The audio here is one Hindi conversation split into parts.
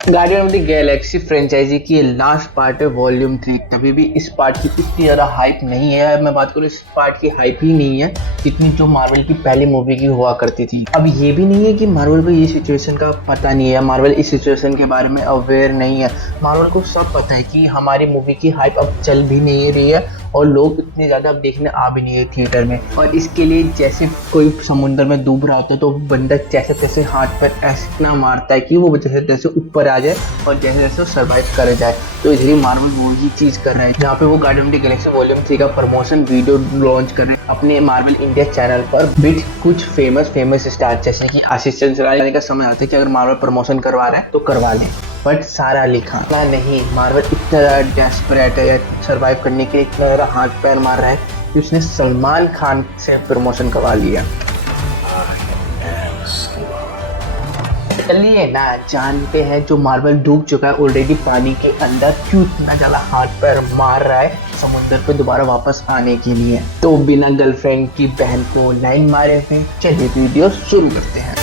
Guardian of the Galaxy franchise की लास्ट पार्ट है वॉल्यूम 3। तभी भी इस पार्ट की इतनी ज़्यादा हाइप नहीं है। मैं बात करूँ, इस पार्ट की हाइप ही नहीं है जितनी जो मार्वल की पहली मूवी की हुआ करती थी। अब ये भी नहीं है कि मार्वल को ये सिचुएशन का पता नहीं है, मार्वल इस सिचुएशन के बारे में अवेयर नहीं है। मार्वल को सब पता है कि हमारी मूवी की हाइप अब चल भी नहीं रही है और लोग इतने ज़्यादा अब देखने आ भी नहीं है थिएटर में। और इसके लिए जैसे कोई समुद्र में डूब रहा होता है तो बंदा जैसे तैसे हाथ पर ऐसा मारता है कि वो जैसे तैसे ऊपर आ जाए और जैसे जैसे सर्वाइव कर जाए। तो इसलिए मार्वल वो ही चीज़ कर रहा है। जहाँ पे वो guardian of the Galaxy volume 3 का प्रमोशन वीडियो लॉन्च कर रहे हैं अपने मार्वल इंडिया चैनल पर विद कुछ फेमस स्टार, जैसे कि आशीष चंचलानी का समय आता है कि अगर मार्वल प्रमोशन करवा रहा है तो करवा लें। बट सारा लिखा ना नहीं, मार्वल इतना ज़्यादा डेस्परेट है या सर्वाइव करने के लिए इतना ज़्यादा हाथ पैर मार रहा है कि उसने सलमान खान से प्रमोशन करवा लिया। चलिए ना जानते हैं जो मार्वल डूब चुका है ऑलरेडी पानी के अंदर, क्यों इतना ज़्यादा हाथ पैर मार रहा है समुद्र पे दोबारा वापस आने के लिए। तो बिना गर्लफ्रेंड की बहन को लाइन मारे हुए चलिए वीडियो शुरू करते हैं।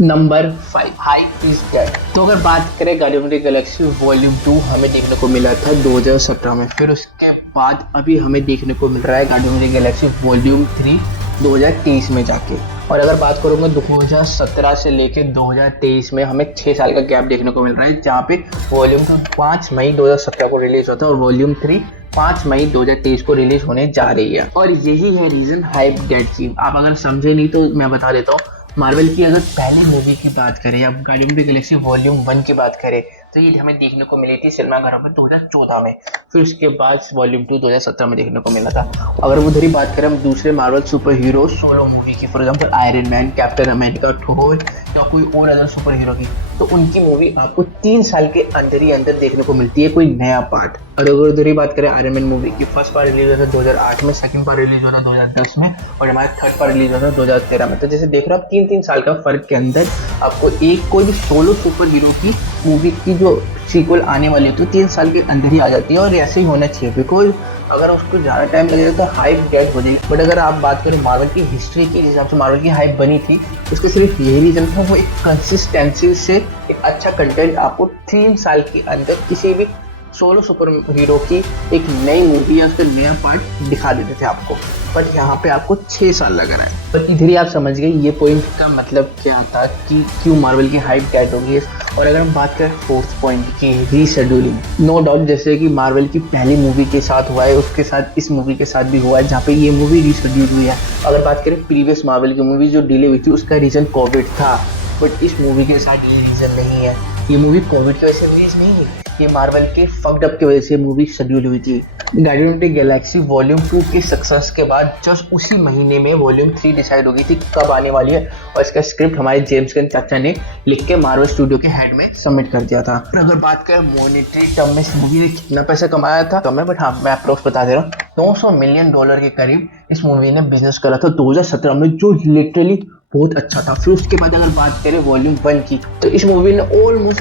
Number 5, hype is dead. तो अगर बात करें guardian of the Galaxy volume 2 हमें देखने को मिला था 2017 में, फिर उसके बाद अभी हमें देखने को मिल रहा है guardian of the Galaxy volume 3 2023 में जाके। और अगर बात करूँगा 2017 से लेके 2023 में हमें 6 साल का गैप देखने को मिल रहा है, जहाँ पे वॉल्यूम 2 5 मई 2017 को रिलीज होता है और वॉल्यूम 3 5 मई 2023 को रिलीज होने जा रही है। और यही है रीजन हाइप डेड की। आप अगर समझे नहीं तो मैं बता देता हूँ। मार्वल की अगर पहली मूवी की बात करें या guardian of the Galaxy volume 1 की बात करें तो ये हमें देखने को मिली थी सिनेमाघरों में 2014 में, फिर उसके बाद वॉल्यूम 2 2017 में देखने को मिला था। अगर उधर ही बात करें हम दूसरे Marvel super hero solo movie की, for example Iron Man, Captain America, Thor या कोई और अदर सुपर हीरो की, तो उनकी मूवी आपको 3 साल के अंदर ही अंदर देखने को मिलती है कोई नया पार्ट। और अगर उधर ही बात करें आयरन मैन मूवी की, फर्स्ट पार्ट रिलीज हुआ था 2008 में, सेकंड पार्ट रिलीज हुआ था 2010 में और हमारा थर्ड पार्ट रिलीज हुआ था 2013 में। तो जैसे देख रहे हो आप 3 साल का फर्क के अंदर आपको एक कोई भी सोलो सुपर हीरो की मूवी की जो सीक्वल आने वाली है तो 3 साल के अंदर ही आ जाती है। और ऐसे ही होना चाहिए, बिकॉज अगर उसको ज़्यादा टाइम लगेगा तो हाइप डेड हो जाएगी। बट अगर आप बात करें मार्वल की हिस्ट्री की, जिस हिसाब से मार्वल की हाइप बनी थी, उसका सिर्फ यही रीज़न था, वो एक कंसिस्टेंसी से एक अच्छा कंटेंट आपको 3 साल के अंदर किसी भी सोलो सुपर हीरो की एक नई मूवी या उसका नया पार्ट दिखा देते थे आपको। बट यहाँ पे आपको 6 साल लग रहा है। पर इधर ही आप समझ गए ये पॉइंट का मतलब क्या था कि क्यों मार्वल की हाइप डेड हो गई है। और अगर हम बात करें फोर्थ पॉइंट की, रीशेड्यूलिंग, नो डाउट जैसे कि मार्वल की पहली मूवी के साथ हुआ है उसके साथ इस मूवी के साथ भी हुआ है, जहाँ पे ये मूवी रीशेड्यूल हुई है। अगर बात करें प्रीवियस मार्वल की मूवी जो डिले हुई थी उसका रीज़न कोविड था, बट इस मूवी के साथ ये रीज़न नहीं है। ये मूवी कोविड की वजह से रिलीज नहीं हुई, ये मार्वल के फक्ड अप की वजह से मूवी शेड्यूल हुई थी। Guardian of the Galaxy volume 2 के सक्सेस के बाद जस्ट उसी महीने में वॉल्यूम 3 डिसाइड हो गई थी कब आने वाली है, और इसका स्क्रिप्ट हमारे जेम्स गन चाचा ने लिख के मार्वल स्टूडियो के हेड में सबमिट कर दिया था। और अगर बात करें मॉनेटरी टर्म में इस मूवी ने कितना पैसा कमाया था कम है, बट हाँ मैं अप्रोक्स बता दे रहा हूँ, $900 मिलियन के करीब इस मूवी ने बिजनेस करा था 2017 में, जो लिटरली बहुत अच्छा था। फिर उसके बाद अगर बात करें वॉल्यूम 1 की, तो इस मूवी ने ऑलमोस्ट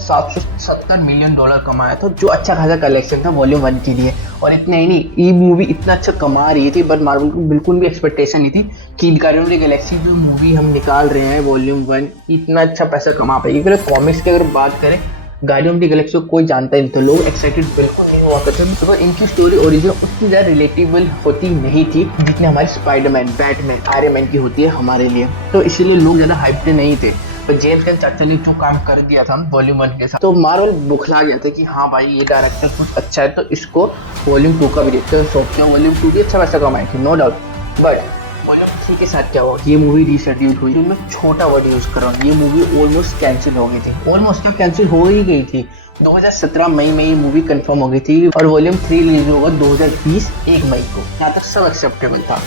$770 मिलियन कमाया था, जो अच्छा खासा कलेक्शन था वॉल्यूम 1 के लिए। और इतना ही नहीं, ये मूवी इतना अच्छा कमा रही थी, बट मार्वल को बिल्कुल भी एक्सपेक्टेशन नहीं थी कि गार्डियन ऑफ द गैलेक्सी जो मूवी हम निकाल रहे हैं वॉल्यूम 1 इतना अच्छा पैसा कमा पाएगी। फिर कॉमिक्स की अगर बात करें, गार्डियन ऑफ द गैलेक्सी को कोई जानता ही नहीं था, लोग एक्साइटेड बिल्कुल नहीं हुआ करते थे, तो इनकी स्टोरी ओरिजिन उतनी ज़्यादा रिलेटेबल होती नहीं थी जितनी हमारी स्पाइडरमैन, बैटमैन, आयरन मैन की होती है हमारे लिए। तो इसीलिए लोग ज़्यादा हाइप्ड नहीं थे। तो जेम्स गन चाचा ने जो काम कर दिया था वॉल्यूम 1 के साथ, तो मार्वल बुखला गया था कि हाँ भाई ये डायरेक्टर कुछ अच्छा है तो इसको वॉल्यूम 2 का भी देखते हैं। सोचते हैं वॉल्यूम 2 भी अच्छा पैसा कमाई थी, नो डाउट। बट वॉल्यूम 3 के साथ क्या हुआ, ये मूवी रीशेड्यूल हुई। तो मैं छोटा वर्ड यूज़ कर रहा हूँ, ये मूवी ऑलमोस्ट कैंसिल हो गई थी। ऑलमोस्ट क्या कैंसिल हो ही गई थी, 2017 मई में ये मूवी कंफर्म हो गई थी और वॉल्यूम 3 रिलीज होगा 2020 1 मई को। यहाँ तक सब एक्सेप्टेबल था,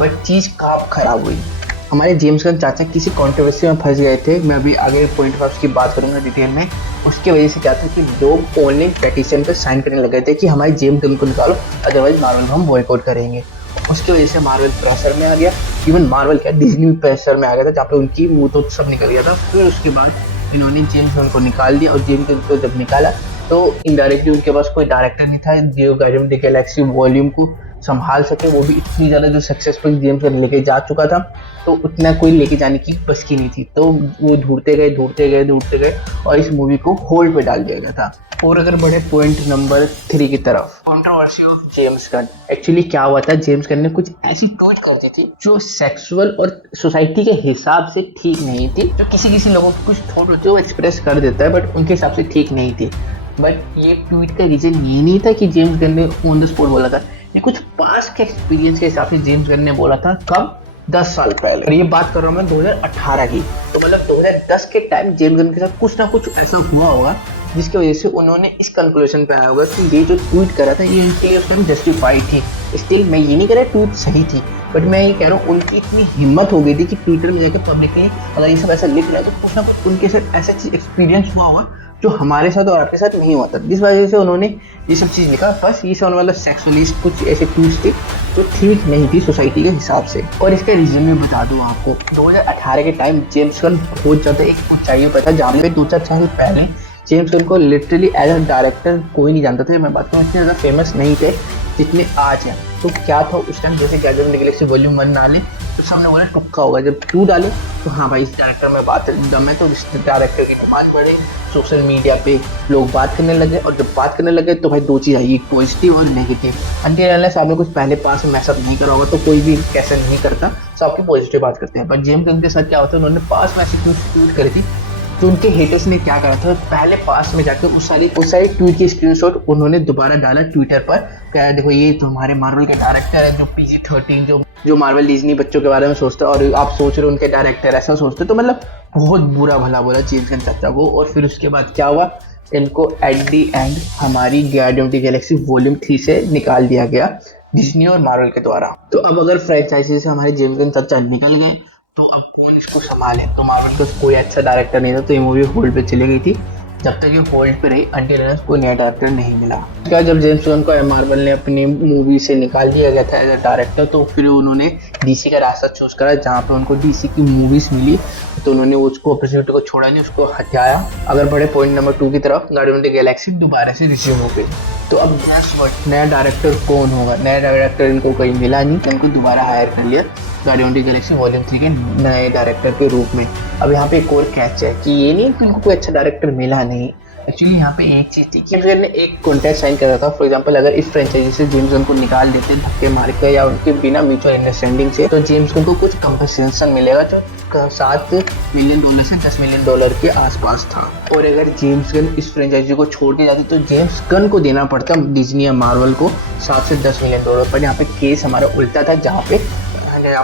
बट चीज़ कब खराब हुई, हमारे जेम्स गन चाचा किसी कंट्रोवर्सी में फंस गए थे। मैं अभी आगे पॉइंट ऑफ की बात करूंगा डिटेल में। उसकी वजह से क्या था कि लोग ऑनलाइन पेटिशन पर साइन करने लगे थे कि हमारे जेम्स गन को निकालो, अदरवाइज मार्वल को हम बॉयकॉट करेंगे। उसकी वजह से मार्वल प्रेशर में आ गया, इवन मार्वल क्या डिज्नी प्रेशर में आ गया था, जहाँ पे उनकी मुँह तो सब निकल गया था। फिर उसके बाद इन्होंने जेम्स गन को निकाल दिया, और जेम्स गन को जब निकाला तो इनडायरेक्टली उनके पास कोई डायरेक्टर नहीं था जो guardian of the Galaxy volume को संभाल सके, वो भी इतनी ज़्यादा जो सक्सेसफुल जेम्स गन लेके जा चुका था, तो उतना कोई लेके जाने की बस की नहीं थी। तो वो ढूंढते गए और इस मूवी को होल्ड पे डाल दिया गया था। और अगर बढ़े पॉइंट नंबर 3 की तरफ, controversy of James Gunn. Actually क्या हुआ था, जेम्स गन ने कुछ ऐसी ट्वीट कर दी थी जो सेक्सुअल और सोसाइटी के हिसाब से ठीक नहीं थी। जो किसी लोगों को कुछ थॉट होती है वो एक्सप्रेस कर देता है, बट उनके हिसाब से ठीक नहीं थी। बट ये ट्वीट का रीजन ये नहीं था कि जेम्स गन ने ऑन द स्पॉट बोला था, ये कुछ पास्ट के एक्सपीरियंस के हिसाब से जेम्स गन ने बोला था। कब? 10 साल पहले। और ये बात कर रहा हूँ मैं 2018 की। तो मतलब 2010 के टाइम जेम्स गन के साथ कुछ ना कुछ ऐसा हुआ होगा जिसकी वजह से उन्होंने इस कंक्लूजन पे आया होगा कि ये जो ट्वीट करा था ये उनके लिए उस टाइम जस्टिफाइड थी। स्टिल मैं ये नहीं कह रहा ट्वीट सही थी, बट मैं ये कह रहा हूँ उनकी इतनी हिम्मत हो गई थी कि ट्विटर में जाकर पब्लिकली अगर ये सब ऐसा लिख रहा है तो कुछ ना कुछ उनके साथ ऐसा चीज एक्सपीरियंस हुआ होगा जो हमारे साथ और आपके साथ नहीं हुआ था, जिस वजह से उन्होंने ये सब चीज़ लिखा। बस ये सब मतलब सेक्सुअलिस्ट कुछ ऐसे ट्वीट्स थे जो ठीक नहीं थी सोसाइटी के हिसाब से। और इसका रीजन मैं बता दूं आपको, 2018 के टाइम जेम्स गन बहुत ज़्यादा एक ऊंचाइयों पर था, जहाँ पे 2-4 साल पहले जेम्स गन को लिटरली एज अ डायरेक्टर कोई नहीं जानता था। मैं बात करूँ इतने ज़्यादा फेमस नहीं थे जितने आज हैं। तो क्या था उस टाइम, जैसे guardian of the Galaxy volume 1 डाले तो सबने बोला टुक्का होगा, जब 2 डाले तो हाँ भाई इस डायरेक्टर में बात दम है, तो इस डायरेक्टर की डिमांड बढ़े, सोशल मीडिया पे लोग बात करने लगे। और जब बात करने लगे तो भाई 2 चीज़ आई, पॉजिटिव और नेगेटिव। अंटिल अनलेस आपने कुछ पहले पास में मैसअप नहीं करा होगा तो कोई भी कैसे नहीं करता, सब आपकी पॉजिटिव बात करते हैं। बट जेम्स गन के साथ क्या होता है, उन्होंने पास में ऐसी ट्वीट करी थी तो उनके हेटर्स ने क्या करा था, पहले पास में जाकर उस सारी ट्वीट की स्क्रीनशॉट उन्होंने दोबारा डाला ट्विटर पर। क्या देखो ये तुम्हारे मार्वल के डायरेक्टर है जो PG-13 जो मार्वल डिज्नी बच्चों के बारे में सोचता है, और आप सोच रहे हो उनके डायरेक्टर ऐसा सोचते, तो मतलब बहुत बुरा भला बोला जेम्स गन चाचा को। और फिर उसके बाद क्या हुआ, इनको एट दी एंड हमारी guardian of the Galaxy volume 3 से निकाल दिया गया डिज्नी और मार्वल के द्वारा। तो अब अगर फ्रेंचाइजी से हमारे जेम्स गन चाचा निकल गए तो अब कौन इसको संभाले। तो मार्वल को कोई अच्छा डायरेक्टर नहीं था, तो ये मूवी होल्ड पे चली गई थी। जब तक ये होल्ड पे रही अंटिल अनलेस कोई नया डायरेक्टर नहीं मिला। क्या जब जेम्स गन को मार्वल ने अपनी मूवी से निकाल दिया गया था एज अ डायरेक्टर, तो फिर उन्होंने DC का रास्ता चूज करा, जहाँ पे उनको DC की मूवीज मिली तो उन्होंने उसको अपॉर्चुनिटी को छोड़ा नहीं, उसको हटाया। अगर बढ़े पॉइंट नंबर 2 की तरफ, गार्डियन ऑफ द गैलेक्सी दोबारा से रिज्यूम हो गई। तो अब नया डायरेक्टर कौन होगा, नया डायरेक्टर इनको कहीं मिला नहीं, तो इनको दोबारा हायर कर लिया guardian of the Galaxy volume 3 के नए डायरेक्टर के रूप में। अब यहाँ पे एक और कैच है कि ये नहीं कि इनको कोई अच्छा डायरेक्टर मिला नहीं। एक्चुअली यहाँ पे एक चीज़ थी कि ने एक कॉन्ट्रैक्ट साइन करा था। फॉर एग्जांपल अगर इस फ्रेंचाइजी से जेम्स गन को निकाल देते धक्के मार के या उनके बिना म्यूचुअल अंडरस्टैंडिंग से, तो जेम्स गन को कुछ कंपनसेशन मिलेगा जो $7 मिलियन से $10 मिलियन के आसपास था। और अगर जेम्स गन इस फ्रेंचाइजी को छोड़ के जाते तो जेम्स गन को देना पड़ता डिज्नी या मार्वल को $7 से $10 मिलियन। पर यहाँ पे केस हमारा उल्टा था, जहाँ पे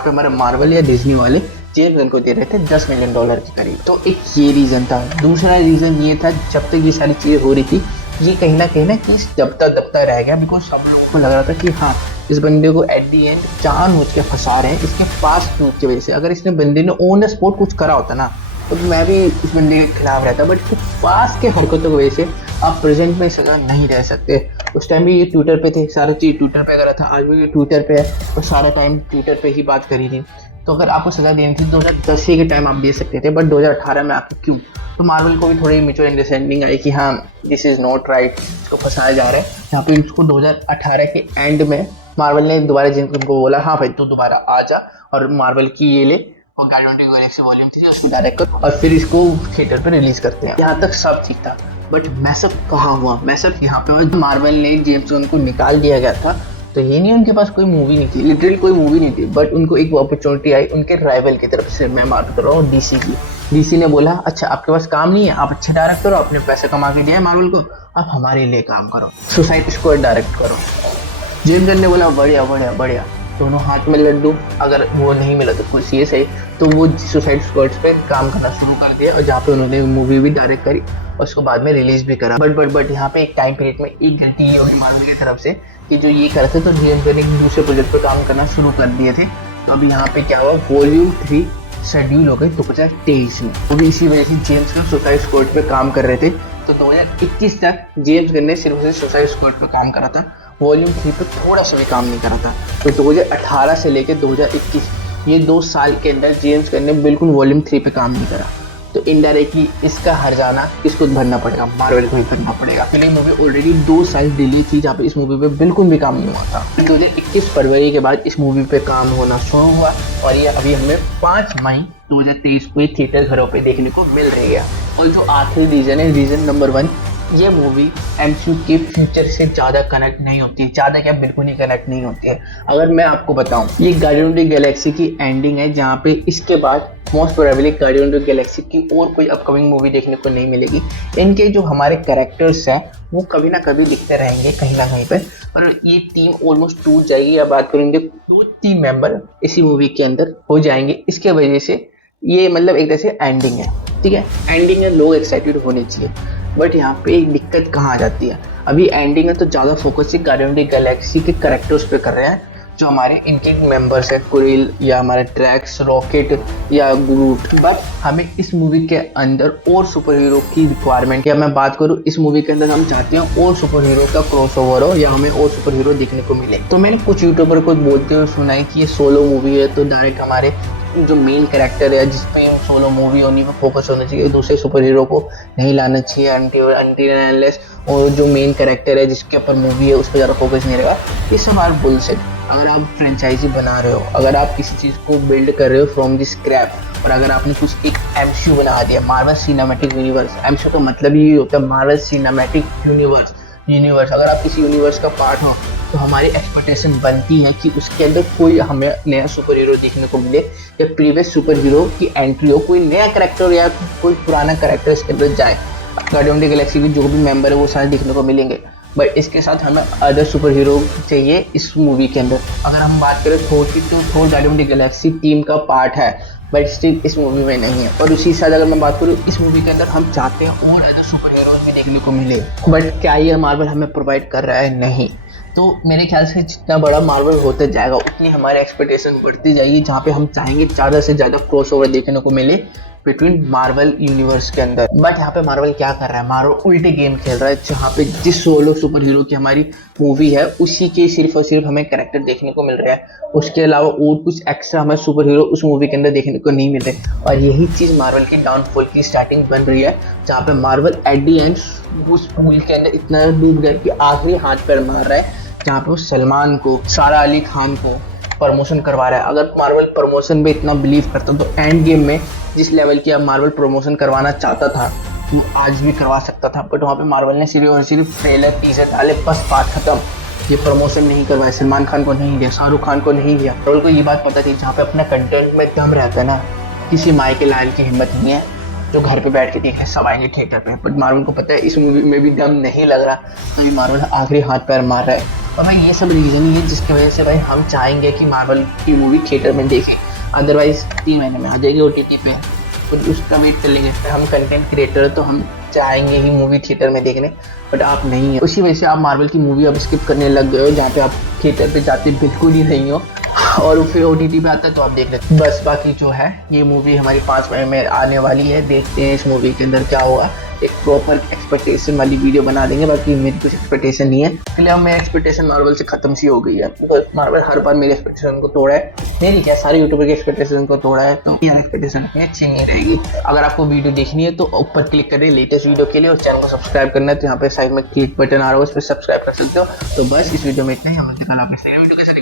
हमारे मार्वल या डिज्नी वाले जेम्स गन को दे रहे थे $10 मिलियन के करीब। तो एक ये रीज़न था। दूसरा रीज़न ये था, जब तक ये सारी चीज़ें हो रही थी ये कहीं ना केस दबता रह गया, बिकॉज सब लोगों को लग रहा था कि हाँ इस बंदे को एट दी एंड जानबूझ के फंसा रहे हैं इसके पास ट्वीट की वजह से। अगर इसने बंदे ने ऑन द स्पॉट कुछ करा होता ना तो मैं भी इस बंदे के खिलाफ रहता, बट इसके पास के हरकतों की वजह से आप प्रेजेंट में सजा नहीं रह सकते। उस टाइम भी ये ट्विटर पे थे, सारी चीज़ ट्विटर पे करा था, आज भी ये ट्विटर पे है और सारा टाइम ट्विटर पे ही बात करी थी। तो अगर आपको सजा देनी थी 2010 के टाइम आप दे सकते थे, बट 2018 में आपको क्यों? तो मार्वल को भी थोड़ी म्यूचुअल अंडरस्टैंडिंग आई कि हाँ दिस इज़ नॉट राइट, इसको फंसाया जा रहा है। यहाँ पे इसको 2018 के एंड में मार्वल ने दोबारा जिनको बोला हाँ भाई तू दोबारा आ जा और मार्वल की ये ले और guardian of the Galaxy volume 3 उसको डायरेक्ट कर और फिर इसको थिएटर पे रिलीज करते हैं। यहाँ तक सब ठीक था, बट मैसअप कहाँ हुआ? मैसअप यहाँ पे मार्वल ने जेम्स गन को निकाल दिया गया था, तो ये नहीं उनके पास कोई मूवी नहीं थी, लिटरली कोई मूवी नहीं थी, बट उनको एक अपॉर्चुनिटी आई उनके राइवल की तरफ से। मैं बात कर रहा हूँ DC की। DC ने बोला अच्छा आपके पास काम नहीं है, आप अच्छे डायरेक्टर हो, आपने पैसे कमा के दिया है मार्वल को, आप हमारे लिए काम करो, सुसाइड स्क्वाड डायरेक्ट करो। जेम्स गन ने बोला बढ़िया बढ़िया बढ़िया, दोनों हाथ में लड्डू। अगर वो नहीं मिला तो कुछ ये सही, तो वो सुसाइड स्क्वाड पे काम करना शुरू कर दिया और जहाँ पे उन्होंने मूवी भी डायरेक्ट करी और उसको बाद में रिलीज भी करा। बट यहाँ पे एक टाइम पीरियड में एक गलती ये होगी मार्वल की तरफ से कि जो ये करते तो जेम्स गन एक दूसरे प्रोजेक्ट पे काम करना शुरू कर दिए थे। तो अभी यहाँ पे क्या हुआ, वॉल्यूम 3 शेड्यूल हो गई 2023 में, वो भी इसी वजह से जेम्स गन सुसाइड स्क्वाड पे काम कर रहे थे। तो 2021 तक जेम्स गन ने सिर्फ सुसाइड स्क्वाड पे काम करा था, वॉल्यूम 3 पे थोड़ा सा भी काम नहीं करा था। तो 2018 से लेकर 2021 ये 2 साल के अंदर जेम्स गन ने बिल्कुल वॉल्यूम 3 पे काम नहीं करा। तो इनडायरेक्टली इसका हर्जाना किसको भरना पड़ेगा, मार्वल को ही भरना पड़ेगा। फिर ये मूवी ऑलरेडी 2 साल डिले थी जहाँ पे इस मूवी पे बिल्कुल भी काम नहीं हुआ था। 2021 फरवरी के बाद इस मूवी पे काम होना शुरू हुआ और ये अभी हमें 5 मई 2023 को थिएटर घरों पे देखने को मिल रही है। और जो आखिरी रीजन है, रीजन नंबर 1, ये मूवी एमसीयू के फ्यूचर से ज़्यादा कनेक्ट नहीं होती है, ज़्यादा क्या बिल्कुल ही कनेक्ट नहीं होती है। अगर मैं आपको बताऊं, ये गार्डियन ऑफ द गैलेक्सी की एंडिंग है जहाँ पे इसके बाद most probably guardian of the Galaxy की और कोई अपकमिंग मूवी देखने को नहीं मिलेगी। इनके जो हमारे कैरेक्टर्स हैं वो कभी ना कभी दिखते रहेंगे कहीं ना कहीं पर, और ये टीम ऑलमोस्ट टूट जाएगी। या बात करेंगे 2 टीम मेंबर इसी मूवी के अंदर हो जाएंगे। इसके वजह से ये मतलब एक तरह से एंडिंग है, ठीक है, एंडिंग है, लोग एक्साइटेड होने चाहिए। बट यहाँ पे एक दिक्कत कहाँ आ जाती है, अभी एंडिंग है तो ज़्यादा focus guardian of the Galaxy के कैरेक्टर्स पे कर रहे हैं, जो हमारे इनके मेंबर्स हैं, कुरिल या हमारा ट्रैक्स, रॉकेट या ग्रूट। बट हमें इस मूवी के अंदर और सुपर हीरो की रिक्वायरमेंट, या मैं बात करूँ इस मूवी के अंदर हम चाहते हैं और सुपर हीरो का क्रॉसओवर हो या हमें और सुपर हीरो देखने को मिले। तो मैंने कुछ यूट्यूबर को बोलते हुए सुना है कि ये सोलो मूवी है तो डायरेक्ट हमारे जो मेन कैरेक्टर है जिसपे सोलो मूवी होने पर फोकस होना चाहिए, दूसरे सुपर हीरो को नहीं लाना चाहिए अनटिल और जो मेन कैरेक्टर है जिसके ऊपर मूवी है उस पर ज़्यादा फोकस नहीं रहेगा। ये सब आर बुलशिट। अगर आप फ्रेंचाइजी बना रहे हो, अगर आप किसी चीज़ को बिल्ड कर रहे हो फ्रॉम द स्क्रैप, और अगर आपने कुछ एक एमसीयू बना दिया, मार्वल सिनेमैटिक यूनिवर्स, एमसीयू का मतलब ये होता है मार्वल सिनेमैटिक यूनिवर्स। अगर आप किसी यूनिवर्स का पार्ट हो तो हमारी एक्सपेक्टेशन बनती है कि उसके अंदर कोई हमें नया सुपर हीरो देखने को मिले, या प्रीवियस सुपर हीरो की एंट्री हो, कोई नया कैरेक्टर या कोई पुराना कैरेक्टर इसके अंदर जाए। गार्डियन ऑफ द गैलेक्सी के जो भी मेंबर है वो सारे देखने को मिलेंगे, बट इसके साथ हमें अदर सुपर हीरो चाहिए इस मूवी के अंदर। अगर हम बात करें थोर की, तो Thor Guardian of the Galaxy team का पार्ट है, बट स्टिल इस मूवी में नहीं है। और उसी साथ अगर मैं बात करूँ, इस मूवी के अंदर हम चाहते हैं और अदर सुपर हीरोज भी देखने को मिले, बट क्या ये मार्वल हमें प्रोवाइड कर रहा है? नहीं। तो मेरे ख्याल से जितना बड़ा मार्वल होते जाएगा उतनी हमारी एक्सपेक्टेशन बढ़ती जाएगी, जहाँ पे हम चाहेंगे ज़्यादा से ज़्यादा क्रॉसओवर देखने को मिले बिटवीन मार्वल यूनिवर्स के अंदर। बट यहाँ पे मार्वल क्या कर रहा है, मार्वल उल्टे गेम खेल रहा है, जहाँ पे जिस सोलो सुपर हीरो की हमारी मूवी है उसी के सिर्फ और सिर्फ हमें कैरेक्टर देखने को मिल रहा है, उसके अलावा और कुछ एक्स्ट्रा हमें सुपर हीरो उस मूवी के अंदर देखने को नहीं मिल रहे। और यही चीज़ मार्वल की डाउनफॉल की स्टार्टिंग बन रही है, जहाँ पे मार्वल एट दी एंड उस मूवी के अंदर इतना डूब गया कि आखिरी हाथ पैर मार रहा है, जहाँ पे वो सलमान को, सारा अली खान को प्रमोशन करवा रहा है। अगर मार्वल प्रमोशन में इतना बिलीव करता तो एंड गेम में जिस लेवल की अब मार्वल प्रमोशन करवाना चाहता था वो आज भी करवा सकता था, बट वहाँ पे मार्वल ने सिर्फ और सिर्फ ट्रेलर टीजर डाले, बस बात खत्म। ये प्रमोशन नहीं करवाया, सलमान खान को नहीं दिया, शाहरुख खान को नहीं दिया। मार्वल को ये बात पता थी, जहाँ पे अपना कंटेंट में दम रहता है ना, किसी माई के लाल की हिम्मत नहीं है जो घर पे बैठ के देखे, सब आएंगे थिएटर पे। बट मार्वल को पता है इस मूवी में भी दम नहीं लग रहा, तो ये मार्वल आखिरी हाथ पैर मार रहा है। और भाई ये सब रीज़न ही है जिसकी वजह से भाई हम चाहेंगे कि मार्वल की मूवी थिएटर में देखें, अदरवाइज 3 महीने में आ जाएगी OTT पे, तो उसका वेट कर लेंगे। हम कंटेंट क्रिएटर तो हम चाहेंगे ही मूवी थिएटर में देखने, बट आप नहीं है। उसी वजह से आप मार्वल की मूवी अब स्किप करने लग गए हो, जहाँ पे आप थिएटर पे जाते बिल्कुल ही नहीं हो, और फिर OTT पे आता है तो आप देख लेते। बस बाकी जो है ये मूवी हमारी 5 मई में आने वाली है, देखते हैं इस मूवी के अंदर क्या होगा। एक प्रॉपर एक्सपेक्टेशन वाली वीडियो बना देंगे, बाकी मेरी कुछ एक्सपेक्टेशन नहीं है। फिलहाल मेरी एक्सपेक्टेशन मार्वल से खत्म सी हो गई है, बिकॉज मार्वल हर बार मेरी एक्सपेक्टेशन को तोड़ा है, मेरी क्या सारे यूट्यूबर की एक्सपेक्टेशन को तोड़ा है, तो ये एक्सपेक्टेशन अच्छी नहीं रहेगी। अगर आपको वीडियो देखनी है तो ऊपर क्लिक करें लेटेस्ट वीडियो के लिए, और चैनल को सब्सक्राइब करना है तो यहाँ पे साइड में क्लिक बटन आ रहा है, उस पर सब्सक्राइब कर सकते हो। तो बस इस वीडियो में इतना ही, हम कल आपने वीडियो के साथ